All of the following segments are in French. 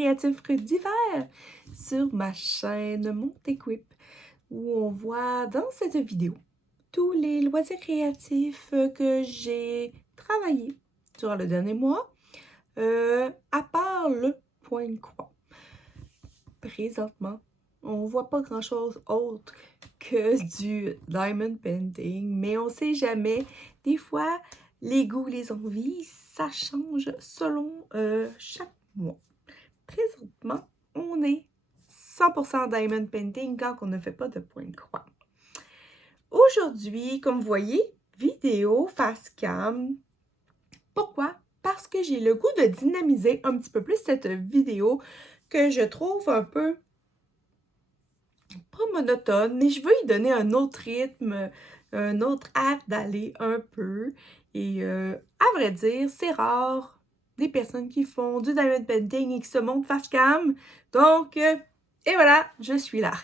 créatifs d'hiver sur ma chaîne Montequip, où on voit dans cette vidéo tous les loisirs créatifs que j'ai travaillé durant le dernier mois, à part le point de croix. Présentement, on voit pas grand-chose autre que du diamond painting, mais on sait jamais. Des fois, les goûts, les envies, ça change selon chaque mois. Présentement, on est 100% diamond painting quand on ne fait pas de point de croix. Aujourd'hui, comme vous voyez, vidéo face cam. Pourquoi? Parce que j'ai le goût de dynamiser un petit peu plus cette vidéo que je trouve un peu pas monotone, mais je veux y donner un autre rythme, un autre air d'aller un peu. Et à vrai dire, c'est rare des personnes qui font du diamond painting et qui se montrent face cam. Donc, et voilà, je suis là.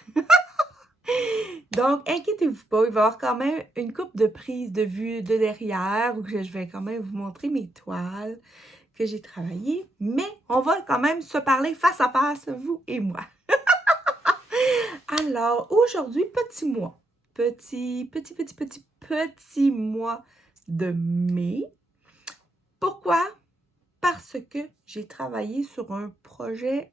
Donc, inquiétez-vous pas, il va y avoir quand même une couple de prises de vue de derrière où je vais quand même vous montrer mes toiles que j'ai travaillées. Mais on va quand même se parler face à face, vous et moi. Alors, aujourd'hui, petit mois. Petit mois de mai. Pourquoi? Parce que j'ai travaillé sur un projet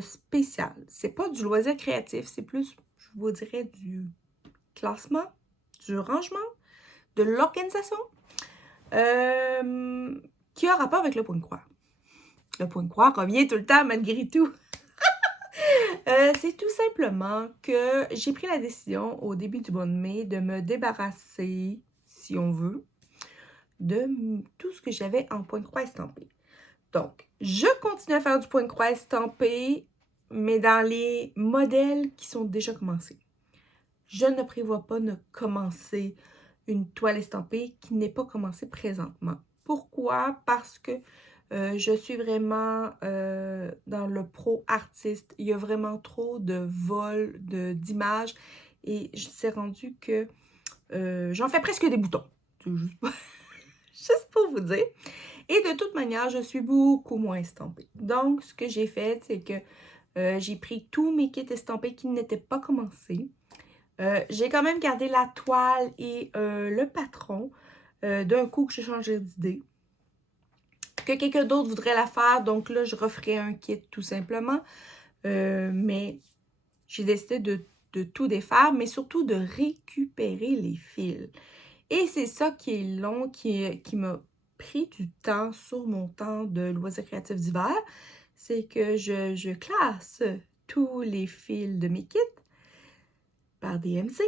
spécial. C'est pas du loisir créatif, c'est plus, je vous dirais, du classement, du rangement, de l'organisation, qui a rapport avec le point de croix. Le point de croix revient tout le temps malgré tout. C'est tout simplement que j'ai pris la décision au début du mois de mai de me débarrasser, si on veut, de tout ce que j'avais en point de croix estampé. Donc, je continue à faire du point de croix estampé, mais dans les modèles qui sont déjà commencés. Je ne prévois pas de commencer une toile estampée qui n'est pas commencée présentement. Pourquoi? Parce que je suis vraiment dans le pro artiste. Il y a vraiment trop de vols d'images et c'est rendu que j'en fais presque des boutons. C'est juste pour vous dire. Et de toute manière, je suis beaucoup moins estampée. Donc, ce que j'ai fait, c'est que j'ai pris tous mes kits estampés qui n'étaient pas commencés. J'ai quand même gardé la toile et le patron d'un coup que j'ai changé d'idée. Que quelqu'un d'autre voudrait la faire, donc là, je referai un kit tout simplement. Mais j'ai décidé de tout défaire, mais surtout de récupérer les fils. Et c'est ça qui est long, qui m'a pris du temps sur mon temps de loisirs créatifs d'hiver. C'est que je classe tous les fils de mes kits par DMC.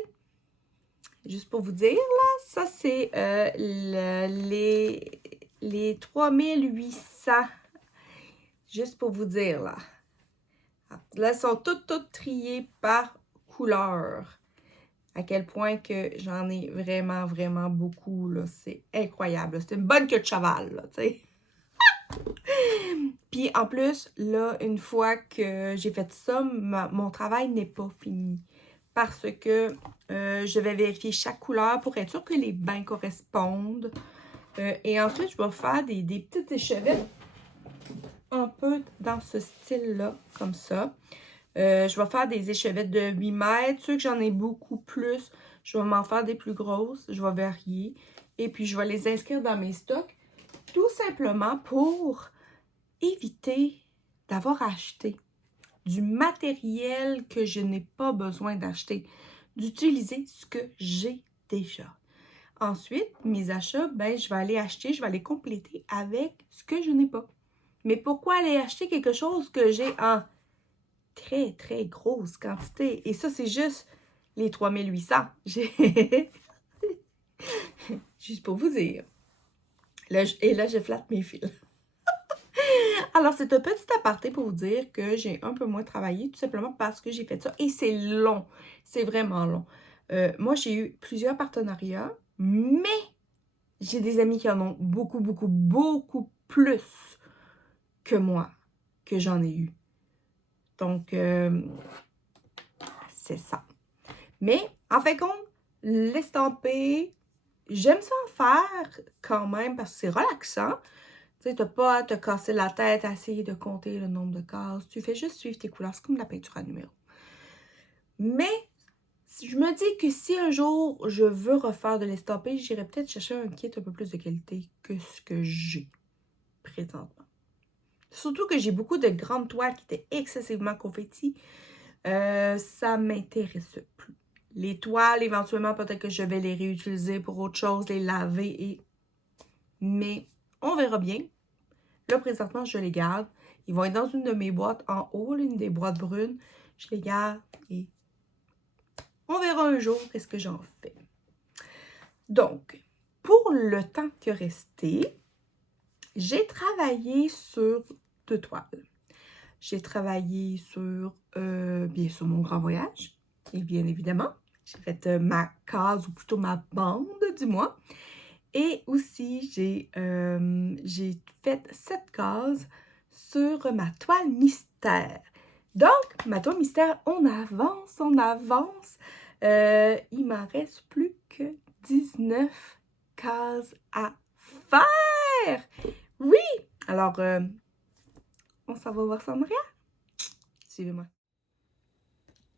Juste pour vous dire, là, ça c'est les 3800. Juste pour vous dire, là. Là, elles sont toutes triées par couleur. À quel point que j'en ai vraiment, vraiment beaucoup, là. C'est incroyable. C'est une bonne queue de cheval, là, tu sais. Puis en plus, là, une fois que j'ai fait ça, mon travail n'est pas fini. Parce que je vais vérifier chaque couleur pour être sûr que les bains correspondent. Et ensuite, je vais faire des petites échevettes un peu dans ce style-là, comme ça. Je vais faire des échevettes de 8 mètres. Ceux que j'en ai beaucoup plus, je vais m'en faire des plus grosses. Je vais varier. Et puis, je vais les inscrire dans mes stocks. Tout simplement pour éviter d'avoir acheté du matériel que je n'ai pas besoin d'acheter. D'utiliser ce que j'ai déjà. Ensuite, mes achats, ben, je vais aller acheter, je vais aller compléter avec ce que je n'ai pas. Mais pourquoi aller acheter quelque chose que j'ai en très, très grosse quantité? Et ça, c'est juste les 3800. Juste pour vous dire. Là, je flatte mes fils. Alors, c'est un petit aparté pour vous dire que j'ai un peu moins travaillé, tout simplement parce que j'ai fait ça. Et c'est long. C'est vraiment long. Moi, j'ai eu plusieurs partenariats, mais j'ai des amis qui en ont beaucoup, beaucoup, beaucoup plus que moi, que j'en ai eu. Donc, c'est ça. Mais, en fin de compte, l'estampé, j'aime ça en faire quand même parce que c'est relaxant. Tu sais, tu n'as pas à te casser la tête, à essayer de compter le nombre de cases. Tu fais juste suivre tes couleurs. C'est comme la peinture à numéro. Mais je me dis que si un jour je veux refaire de l'estampé, j'irai peut-être chercher un kit un peu plus de qualité que ce que j'ai présentement. Surtout que j'ai beaucoup de grandes toiles qui étaient excessivement confettis. Ça m'intéresse plus. Les toiles, éventuellement, peut-être que je vais les réutiliser pour autre chose, les laver Mais on verra bien. Là, présentement, je les garde. Ils vont être dans une de mes boîtes en haut, une des boîtes brunes. Je les garde et on verra un jour qu'est-ce que j'en fais. Donc, pour le temps qui est resté, j'ai travaillé sur 2 toiles. J'ai travaillé sur, bien sûr, mon grand voyage. Et bien évidemment, j'ai fait ma case, ou plutôt ma bande du mois. Et aussi, j'ai fait 7 cases sur ma toile mystère. Donc, ma toile mystère, on avance, on avance. Il m'en reste plus que 19 cases à faire. Oui! Alors, on s'en va voir ça en arrière. Suivez-moi.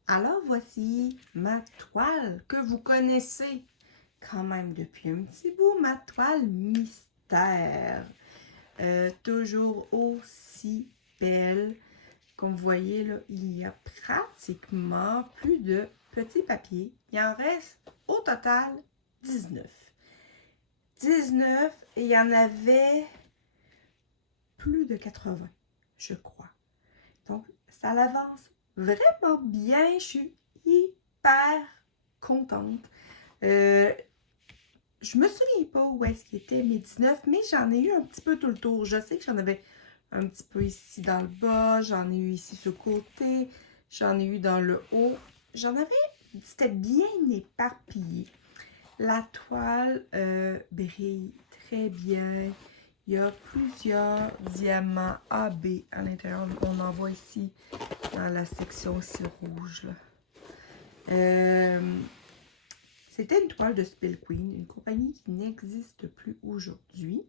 Alors, voici ma toile que vous connaissez quand même depuis un petit bout, ma toile mystère. Toujours aussi belle. Comme vous voyez, là, il y a pratiquement plus de petits papiers. Il en reste au total 19. 19 et il y en avait plus de 80, je crois. Donc, ça l'avance vraiment bien. Je suis hyper contente. Je me souviens pas où est-ce qu'il était mes 19, mais j'en ai eu un petit peu tout le tour. Je sais que j'en avais un petit peu ici dans le bas, j'en ai eu ici sur le côté, j'en ai eu dans le haut. J'en avais, c'était bien éparpillé. La toile brille très bien. Il y a plusieurs diamants AB à l'intérieur. On en voit ici dans la section aussi rouge. C'était une toile de Spill Queen, une compagnie qui n'existe plus aujourd'hui.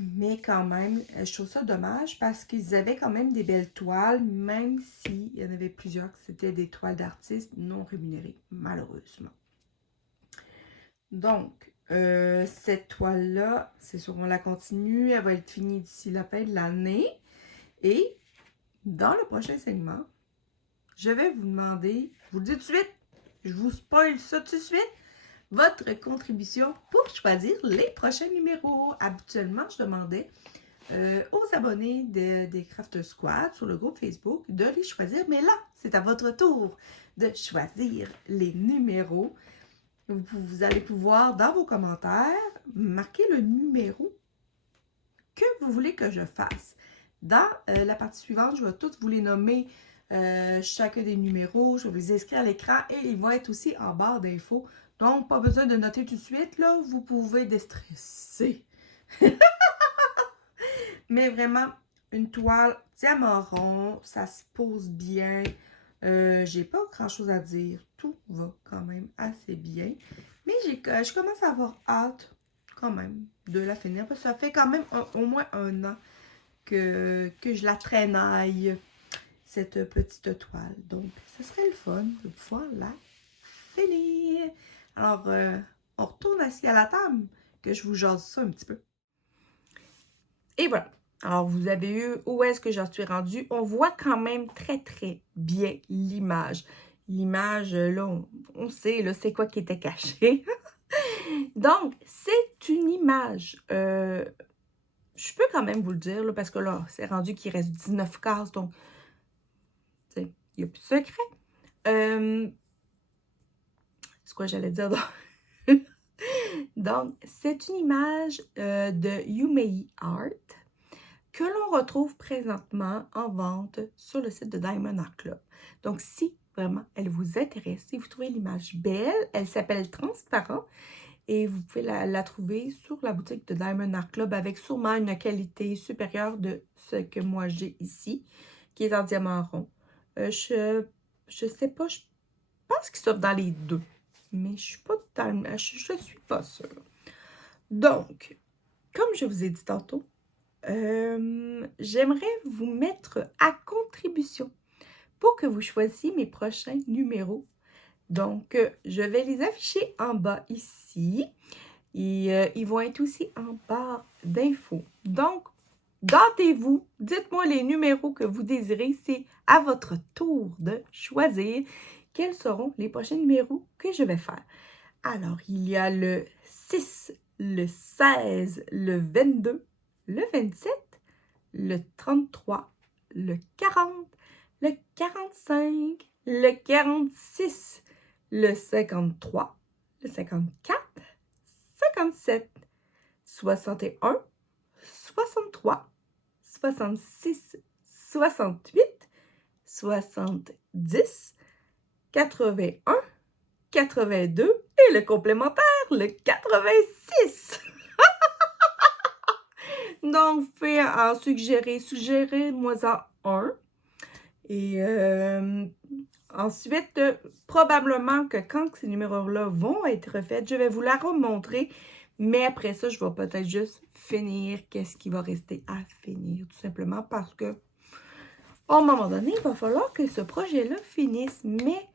Mais quand même, je trouve ça dommage parce qu'ils avaient quand même des belles toiles, même s'il y en avait plusieurs qui c'était des toiles d'artistes non rémunérées, malheureusement. Donc, cette toile-là, c'est sûr, on la continue. Elle va être finie d'ici la fin de l'année. Et dans le prochain segment, je vais vous demander, je vous le dis tout de suite, je vous spoil ça tout de suite, votre contribution pour choisir les prochains numéros. Habituellement, je demandais aux abonnés des Craft Squad sur le groupe Facebook de les choisir. Mais là, c'est à votre tour de choisir les numéros. Vous allez pouvoir, dans vos commentaires, marquer le numéro que vous voulez que je fasse. Dans la partie suivante, je vais toutes vous les nommer, chacun des numéros. Je vais les inscrire à l'écran et ils vont être aussi en barre d'infos. Donc, pas besoin de noter tout de suite, là. Vous pouvez déstresser. Mais vraiment, une toile diamant rond, ça se pose bien. J'ai pas grand chose à dire. Tout va quand même assez bien. Mais je commence à avoir hâte quand même de la finir. Parce que ça fait quand même au moins 1 an que je la traînaille, cette petite toile. Donc, ce serait le fun de pouvoir la finir. Alors, on retourne assis à la table, que je vous jase ça un petit peu. Et voilà. Alors, vous avez eu où est-ce que j'en suis rendue. On voit quand même très, très bien l'image. L'image, là, on sait, là, c'est quoi qui était caché. Donc, c'est une image. Je peux quand même vous le dire, là, parce que là, c'est rendu qu'il reste 19 cases, donc, il n'y a plus de secret. C'est quoi j'allais dire? Donc, c'est une image de Yumei Art que l'on retrouve présentement en vente sur le site de Diamond Art Club. Donc, si vraiment elle vous intéresse, si vous trouvez l'image belle, elle s'appelle Transparent et vous pouvez la trouver sur la boutique de Diamond Art Club avec sûrement une qualité supérieure de ce que moi j'ai ici, qui est en diamant rond. Je sais pas, je pense qu'il s'offre dans les deux, mais je suis pas totalement, je suis pas sûre. Donc, comme je vous ai dit tantôt, j'aimerais vous mettre à contribution pour que vous choisissiez mes prochains numéros. Donc, je vais les afficher en bas ici et ils vont être aussi en barre d'infos. Donc, gâtez-vous, dites-moi les numéros que vous désirez. C'est à votre tour de choisir quels seront les prochains numéros que je vais faire. Alors, il y a le 6, le 16, le 22, le 27, le 33, le 40, le 45, le 46, le 53, le 54, 57, 61, 63, 66, 68, 70, 81, 82 et le complémentaire, le 86. Donc, vous pouvez en suggérez-moi-en un. Et ensuite, probablement que quand ces numéros-là vont être refaits, je vais vous la remontrer. Mais après ça, je vais peut-être juste finir qu'est-ce qui va rester à finir. Tout simplement parce que, à un moment donné, il va falloir que ce projet-là finisse. Mais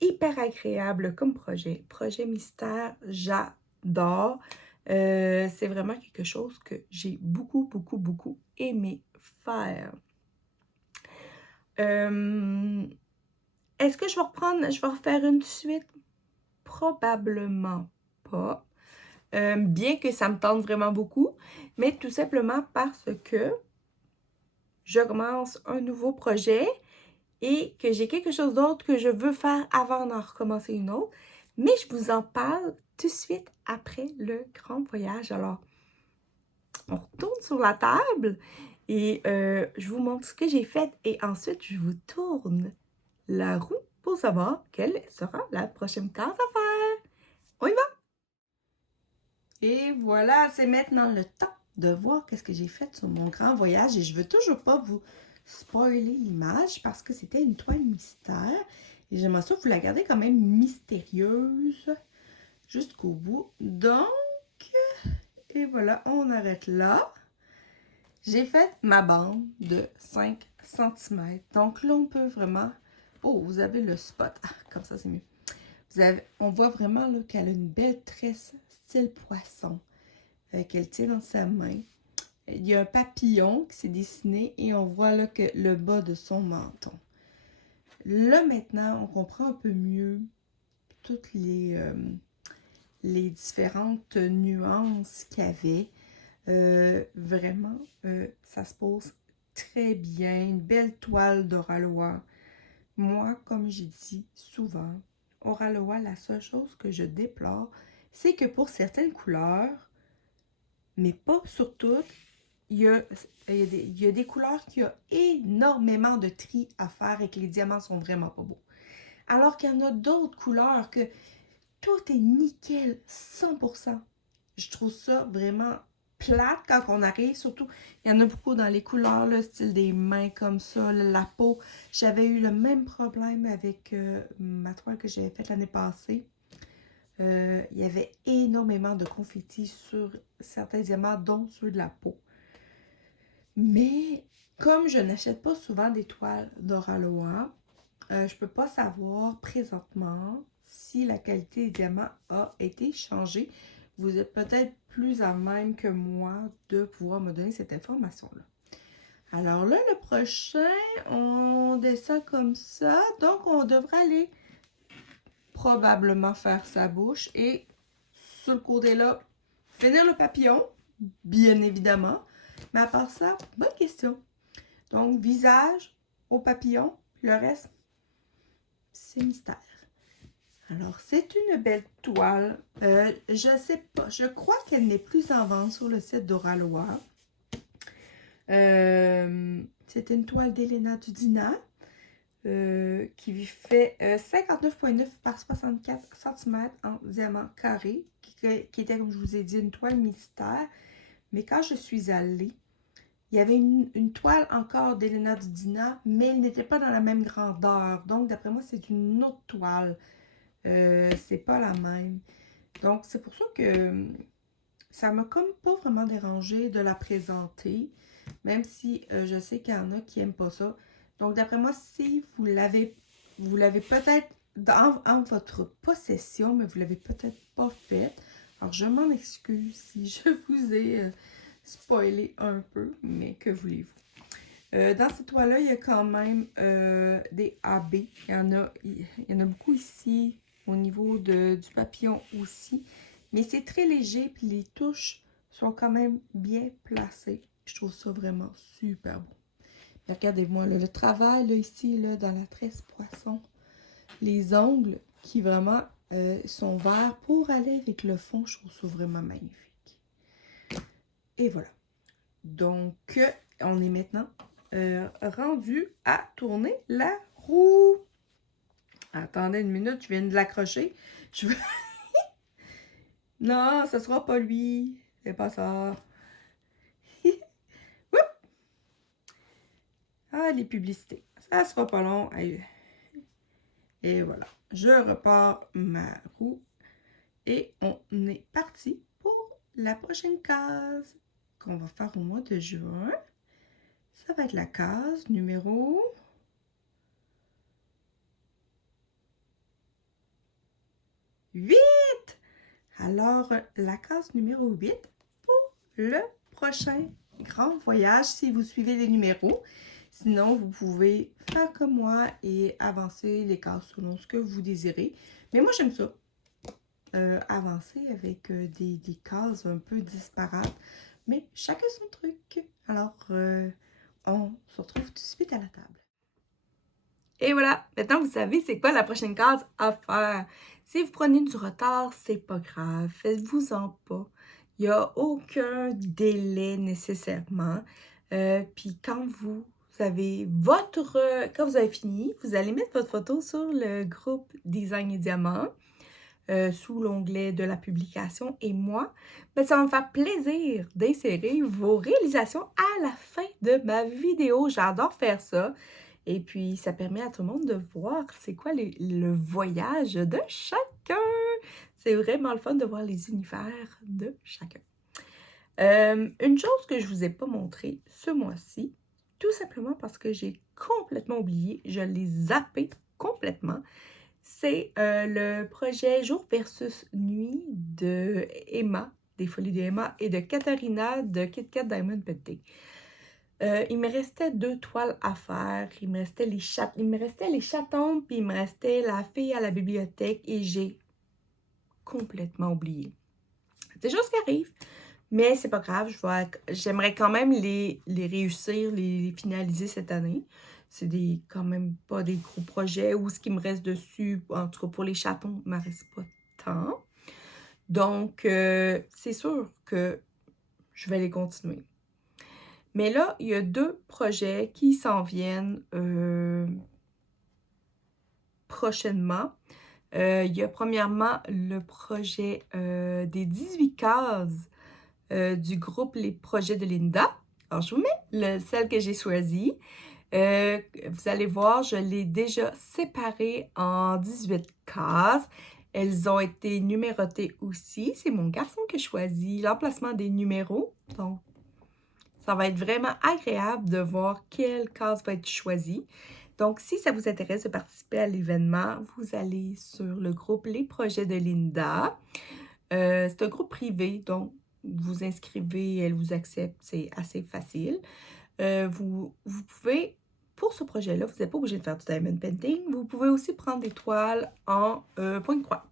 hyper agréable comme projet. Projet mystère, j'adore. C'est vraiment quelque chose que j'ai beaucoup, beaucoup, beaucoup aimé faire. Est-ce que je vais refaire une suite? Probablement pas. Bien que ça me tente vraiment beaucoup, mais tout simplement parce que je commence un nouveau projet et que j'ai quelque chose d'autre que je veux faire avant d'en recommencer une autre. Mais je vous en parle tout de suite après le grand voyage. Alors, on retourne sur la table et je vous montre ce que j'ai fait et ensuite, je vous tourne la roue pour savoir quelle sera la prochaine case à faire. On y va! Et voilà, c'est maintenant le temps de voir qu'est-ce que j'ai fait sur mon grand voyage. Et je veux toujours pas vous spoiler l'image parce que c'était une toile mystère. Et j'aimerais ça vous la garder quand même mystérieuse jusqu'au bout. Donc, et voilà, on arrête là. J'ai fait ma bande de 5 cm. Donc là, on peut vraiment... Oh, vous avez le spot. Ah, comme ça, c'est mieux. On voit vraiment qu'elle a une belle tresse style poisson qu'elle tient dans sa main. Il y a un papillon qui s'est dessiné et on voit là que le bas de son menton. Là, maintenant, on comprend un peu mieux toutes les différentes nuances qu'il y avait. Vraiment, ça se pose très bien. Une belle toile d'Oralois. Moi, comme j'ai dit souvent, Oralois, la seule chose que je déplore, c'est que pour certaines couleurs, mais pas sur toutes, il y a des couleurs qui ont énormément de tri à faire et que les diamants sont vraiment pas beaux. Alors qu'il y en a d'autres couleurs que tout est nickel, 100%. Je trouve ça vraiment plate quand on arrive, surtout, il y en a beaucoup dans les couleurs, le style des mains comme ça, la peau. J'avais eu le même problème avec ma toile que j'avais faite l'année passée. Il y avait énormément de confettis sur certains diamants, dont ceux de la peau. Mais comme je n'achète pas souvent des toiles d'Oralois, je ne peux pas savoir présentement si la qualité des diamants a été changée. Vous êtes peut-être plus à même que moi de pouvoir me donner cette information-là. Alors là, le prochain, on descend comme ça. Donc, on devrait aller probablement faire sa bouche. Et sur le côté-là, finir le papillon, bien évidemment. Mais à part ça, bonne question. Donc, visage au papillon, le reste, c'est mystère. Alors, c'est une belle toile. Je sais pas, je crois qu'elle n'est plus en vente sur le site d'Oralois. C'est une toile d'Elena Dudina qui fait 59,9 par 64 cm en diamant carré, qui était, comme je vous ai dit, une toile mystère. Mais quand je suis allée, il y avait une toile encore d'Elena Dudina, mais elle n'était pas dans la même grandeur. Donc, d'après moi, c'est une autre toile. C'est pas la même. Donc, c'est pour ça que ça m'a comme pas vraiment dérangé de la présenter, même si je sais qu'il y en a qui n'aiment pas ça. Donc, d'après moi, si vous l'avez peut-être en votre possession, mais vous l'avez peut-être pas fait. Alors, je m'en excuse si je vous ai spoilé un peu, mais que voulez-vous? Dans ces toiles-là, il y a quand même des AB. Il y en a beaucoup ici, au niveau du papillon aussi. Mais c'est très léger, puis les touches sont quand même bien placées. Je trouve ça vraiment super beau. Et regardez-moi, le travail là, ici, là, dans la tresse poisson. Les ongles qui vraiment sont verts pour aller avec le fond. Je trouve ça vraiment magnifique. Et voilà. Donc, on est maintenant rendu à tourner la roue. Attendez une minute, je viens de l'accrocher. Je veux... Non, ce sera pas lui. C'est pas ça. Ah, les publicités. Ça sera pas long. Et voilà. Je repars ma roue. Et on est parti pour la prochaine case qu'on va faire au mois de juin. Ça va être la case numéro 8. Alors, la case numéro 8 pour le prochain grand voyage si vous suivez les numéros. Sinon, vous pouvez faire comme moi et avancer les cases selon ce que vous désirez. Mais moi, j'aime ça. Avancer avec des cases un peu disparates. Mais chacun son truc. Alors, on se retrouve tout de suite à la table. Et voilà, maintenant vous savez c'est quoi la prochaine case à faire. Si vous prenez du retard, c'est pas grave, faites-vous-en pas. Il n'y a aucun délai nécessairement. Puis quand vous avez quand vous avez fini, vous allez mettre votre photo sur le groupe Design et Diamant sous l'onglet de la publication. Et moi, ben, ça va me faire plaisir d'insérer vos réalisations à la fin de ma vidéo. J'adore faire ça. Et puis, ça permet à tout le monde de voir c'est quoi le voyage de chacun. C'est vraiment le fun de voir les univers de chacun. Une chose que je ne vous ai pas montrée ce mois-ci, tout simplement parce que j'ai complètement oublié, je l'ai zappé complètement, c'est le projet Jour versus Nuit de Emma, des Folies de Emma, et de Katharina de KitKat Diamond Painting. Il me restait 2 toiles à faire. Il me restait les chatons, puis il me restait la fille à la bibliothèque et j'ai complètement oublié. C'est des choses qui arrivent, mais c'est pas grave. J'aimerais quand même les réussir, les finaliser cette année. C'est quand même pas des gros projets ou ce qui me reste dessus, en tout cas pour les chatons, il ne me reste pas tant. Donc, c'est sûr que je vais les continuer. Mais là, il y a 2 projets qui s'en viennent prochainement. Il y a premièrement le projet des 18 cases du groupe Les Projets de Linda. Alors, je vous mets celle que j'ai choisie. Vous allez voir, je l'ai déjà séparée en 18 cases. Elles ont été numérotées aussi. C'est mon garçon qui a choisi l'emplacement des numéros. Donc, ça va être vraiment agréable de voir quelle case va être choisie. Donc, si ça vous intéresse de participer à l'événement, vous allez sur le groupe Les Projets de Linda. C'est un groupe privé, donc vous inscrivez, elle vous accepte, c'est assez facile. Vous pouvez, pour ce projet-là, vous n'êtes pas obligé de faire du diamond painting. Vous pouvez aussi prendre des toiles en point de croix.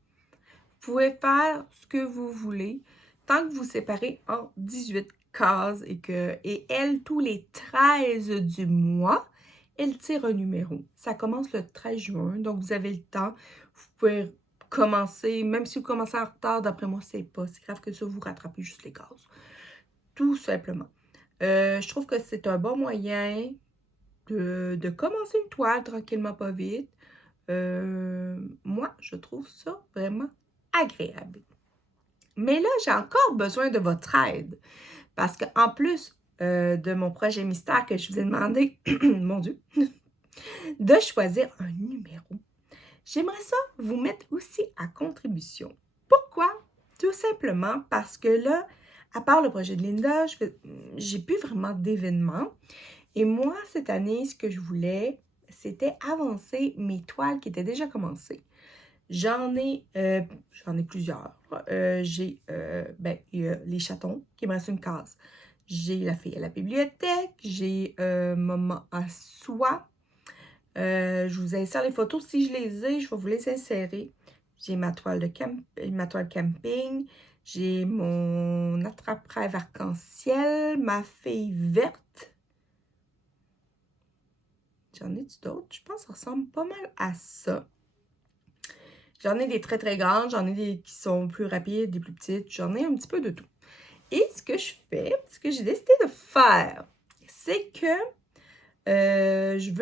Vous pouvez faire ce que vous voulez tant que vous séparez en 18 cases et elle, tous les 13 du mois, elle tire un numéro. Ça commence le 13 juin, donc vous avez le temps. Vous pouvez commencer, même si vous commencez en retard, d'après moi, c'est pas si grave que ça, vous rattrapez juste les cases. Tout simplement. Je trouve que c'est un bon moyen de commencer une toile tranquillement, pas vite. Moi, je trouve ça vraiment agréable. Mais là, j'ai encore besoin de votre aide. Parce qu'en plus de mon projet mystère que je vous ai demandé, mon Dieu, de choisir un numéro, j'aimerais ça vous mettre aussi à contribution. Pourquoi? Tout simplement parce que là, À part le projet de Linda, j'ai plus vraiment d'événements. Et moi, cette année, ce que je voulais, c'était avancer mes toiles qui étaient déjà commencées. J'en ai plusieurs. Il y a les chatons, qui me reste une case. J'ai la fille à la bibliothèque, j'ai Maman à soi. Je vous insère les photos. Si je les ai, je vais vous les insérer. J'ai ma toile camping. J'ai mon attrape-rêve arc-en-ciel, ma fille verte. J'en ai d'autres? Je pense que ça ressemble pas mal à ça. J'en ai des très très grandes, j'en ai des qui sont plus rapides, des plus petites. J'en ai un petit peu de tout. Et ce que je fais, ce que j'ai décidé de faire, c'est que je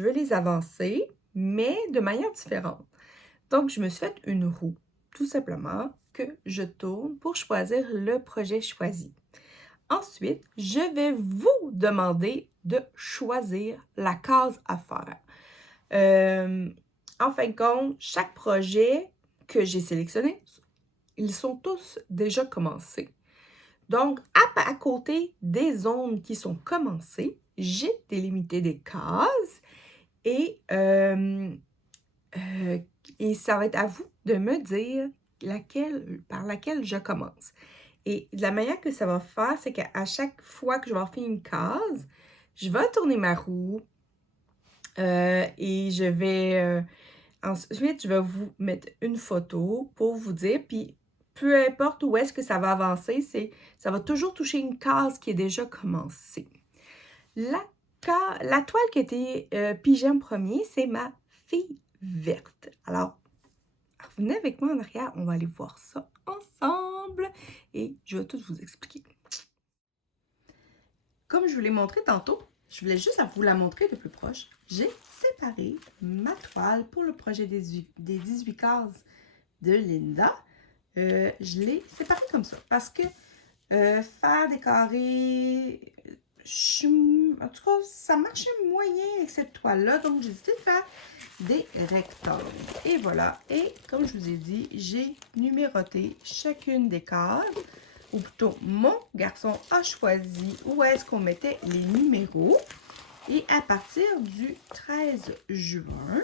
veux les avancer, mais de manière différente. Donc, je me suis fait une roue, tout simplement, que je tourne pour choisir le projet choisi. Ensuite, je vais vous demander de choisir la case à faire. En fin de compte, chaque projet que j'ai sélectionné, ils sont tous déjà commencés. Donc, à côté des zones qui sont commencées, j'ai délimité des cases et ça va être à vous de me dire par laquelle je commence. Et de la manière que ça va faire, c'est qu'à chaque fois que je vais avoir fait une case, je vais tourner ma roue et ensuite, je vais vous mettre une photo pour vous dire, puis peu importe où est-ce que ça va avancer, ça va toujours toucher une case qui est déjà commencée. La toile qui a été pigée en premier, c'est ma fille verte. Alors, venez avec moi en arrière, on va aller voir ça ensemble et je vais tout vous expliquer. Comme je vous l'ai montré tantôt, je voulais juste vous la montrer de plus proche. J'ai séparé ma toile pour le projet des 18 cases de Linda. Je l'ai séparée comme ça parce que faire des carrés, en tout cas, ça marchait moyen avec cette toile-là. Donc, j'ai décidé de faire des rectangles. Et voilà. Et comme je vous ai dit, j'ai numéroté chacune des cases. Ou plutôt, mon garçon a choisi où est-ce qu'on mettait les numéros. Et à partir du 13 juin,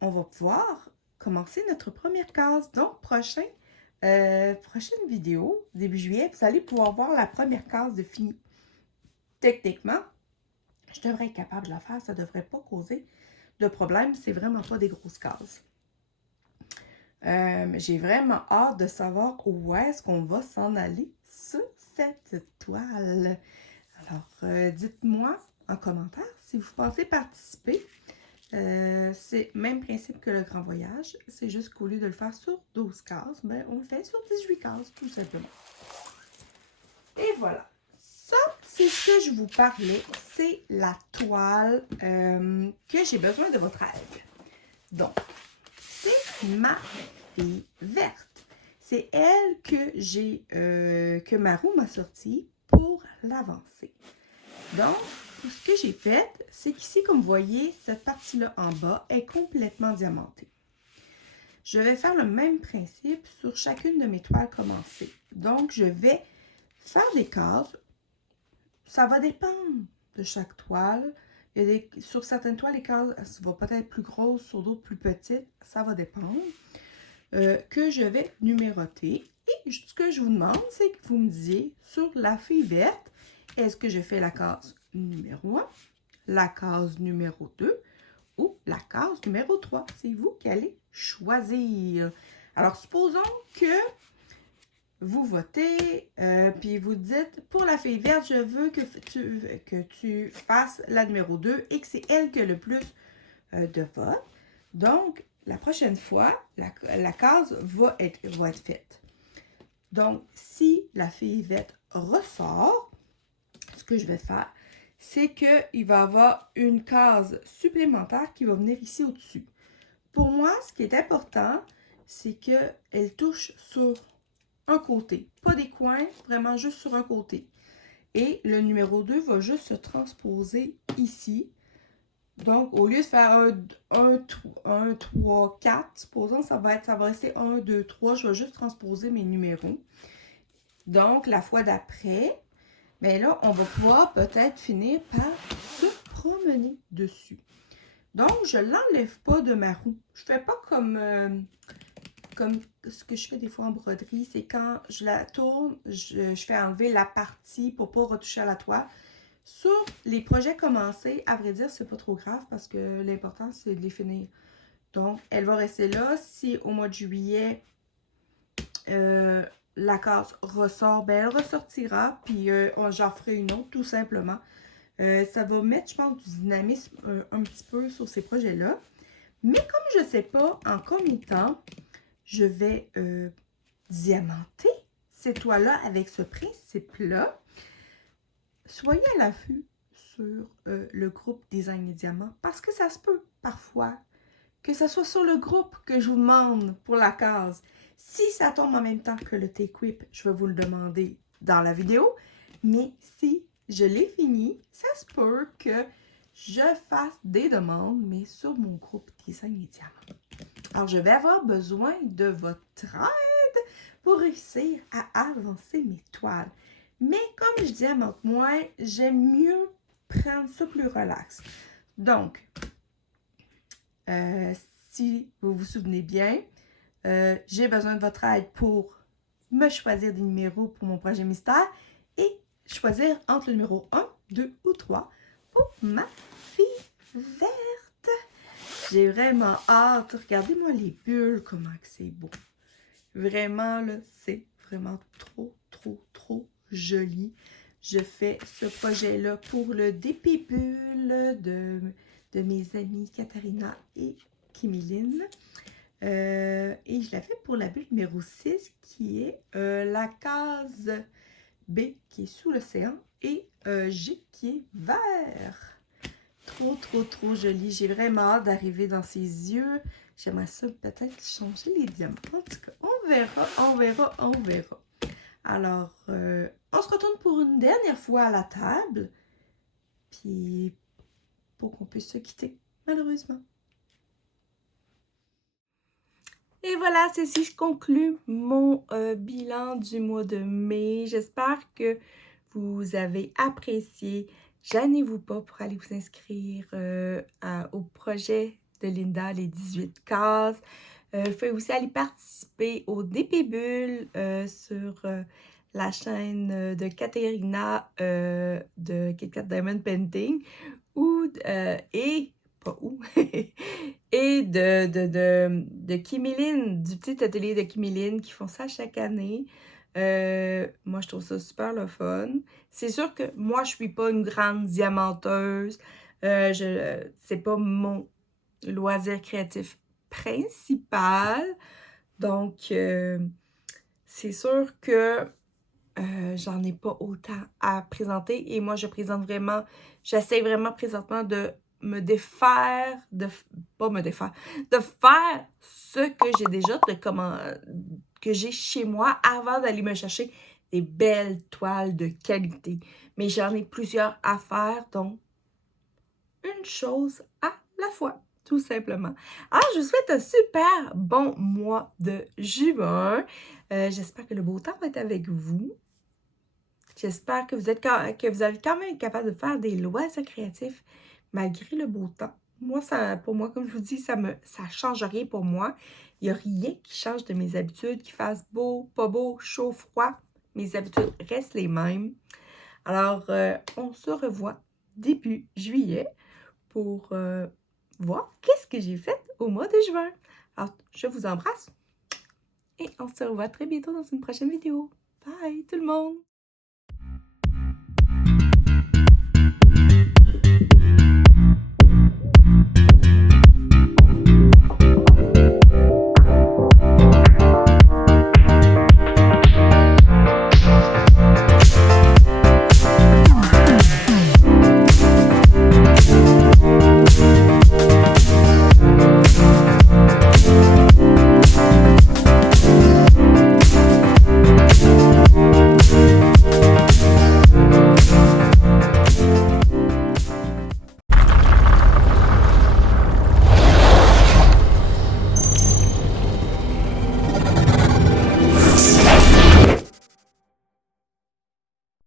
on va pouvoir commencer notre première case. Donc, prochaine vidéo, début juillet, vous allez pouvoir voir la première case de fini. Techniquement, je devrais être capable de la faire. Ça ne devrait pas causer de problème. C'est vraiment pas des grosses cases. J'ai vraiment hâte de savoir où est-ce qu'on va s'en aller sur cette toile. Alors, dites-moi en commentaire si vous pensez participer. C'est le même principe que le grand voyage. C'est juste qu'au lieu de le faire sur 12 cases, ben, on le fait sur 18 cases, tout simplement. Et voilà. Ça, c'est ce que je vous parlais. C'est la toile que j'ai besoin de votre aide. Donc, c'est ma fille verte. C'est elle que ma roue m'a sortie pour l'avancer. Donc, ce que j'ai fait, c'est qu'ici, comme vous voyez, cette partie-là en bas est complètement diamantée. Je vais faire le même principe sur chacune de mes toiles commencées. Donc, je vais faire des cases. Ça va dépendre de chaque toile. Sur certaines toiles, les cases vont peut-être être plus grosses, sur d'autres plus petites. Ça va dépendre. Que je vais numéroter. Et ce que je vous demande, c'est que vous me disiez sur la fille verte, est-ce que je fais la case numéro 1, la case numéro 2 ou la case numéro 3? C'est vous qui allez choisir. Alors, supposons que vous votez, puis vous dites, pour la fille verte, je veux que tu fasses la numéro 2 et que c'est elle qui a le plus de votes. Donc, la prochaine fois, la case va être faite. Donc, si la fille verte ressort, ce que je vais faire, c'est qu'il va y avoir une case supplémentaire qui va venir ici au-dessus. Pour moi, ce qui est important, c'est qu'elle touche sur un côté. Pas des coins, vraiment juste sur un côté. Et le numéro 2 va juste se transposer ici Donc, au lieu de faire un 3, 4, supposons, ça va rester 1, 2, 3. Je vais juste transposer mes numéros. Donc, la fois d'après, mais là, on va pouvoir peut-être finir par se promener dessus. Donc, je ne l'enlève pas de ma roue. Je ne fais pas comme ce que je fais des fois en broderie. C'est quand je la tourne, je fais enlever la partie pour ne pas retoucher à la toile. Sur les projets commencés, à vrai dire, c'est pas trop grave parce que l'important, c'est de les finir. Donc, elle va rester là. Si au mois de juillet, la case ressort, ben elle ressortira. Puis, j'en ferai une autre, tout simplement. Ça va mettre, je pense, du dynamisme un petit peu sur ces projets-là. Mais comme je ne sais pas en combien de temps je vais diamanter ces toiles-là avec ce principe-là, soyez à l'affût sur le groupe Design et Diamant parce que ça se peut parfois que ce soit sur le groupe que je vous demande pour la case. Si ça tombe en même temps que le T-Quip, je vais vous le demander dans la vidéo. Mais si je l'ai fini, ça se peut que je fasse des demandes, mais sur mon groupe Design et Diamant. Alors, je vais avoir besoin de votre aide pour réussir à avancer mes toiles. Mais comme je dis à moi, j'aime mieux prendre ça plus relax. Donc, si vous vous souvenez bien, j'ai besoin de votre aide pour me choisir des numéros pour mon projet mystère et choisir entre le numéro 1, 2 ou 3 pour ma fille verte. J'ai vraiment hâte. Regardez-moi les bulles, comment que c'est beau. Vraiment, là, c'est vraiment trop joli. Je fais ce projet-là pour le dépébule de mes amies Katharina et Kimiline. Et je la fais pour la bulle numéro 6 qui est la case B qui est sous l'océan et G qui est vert. Trop joli. J'ai vraiment hâte d'arriver dans ses yeux. J'aimerais ça peut-être changer les diamants. En tout cas, on verra. Alors, on se retourne pour une dernière fois à la table. Puis, pour qu'on puisse se quitter, malheureusement. Et voilà, ceci conclut mon bilan du mois de mai. J'espère que vous avez apprécié. Gênez-vous pas pour aller vous inscrire au projet de Linda, les 18 cases. Vous pouvez aussi aller participer au DP sur la chaîne de Katharina de KitKat Diamond Painting et de Kimiline, du petit atelier de Kimiline qui font ça chaque année. Moi, je trouve ça super le fun. C'est sûr que moi, je suis pas une grande diamanteuse. C'est pas mon loisir créatif principal. Donc, c'est sûr que j'en ai pas autant à présenter. Et moi, j'essaie vraiment présentement de me défaire, de faire ce que j'ai déjà, que j'ai chez moi avant d'aller me chercher des belles toiles de qualité. Mais j'en ai plusieurs à faire, donc une chose à la fois, tout simplement. Alors, je vous souhaite un super bon mois de juin. J'espère que le beau temps va être avec vous. J'espère que vous allez quand même être capable de faire des loisirs créatifs malgré le beau temps. Moi, pour moi, comme je vous dis, ça change rien pour moi. Il n'y a rien qui change de mes habitudes, qu'il fasse beau, pas beau, chaud, froid. Mes habitudes restent les mêmes. Alors, on se revoit début juillet pour voir qu'est-ce que j'ai fait au mois de juin. Alors, je vous embrasse et on se revoit très bientôt dans une prochaine vidéo. Bye tout le monde!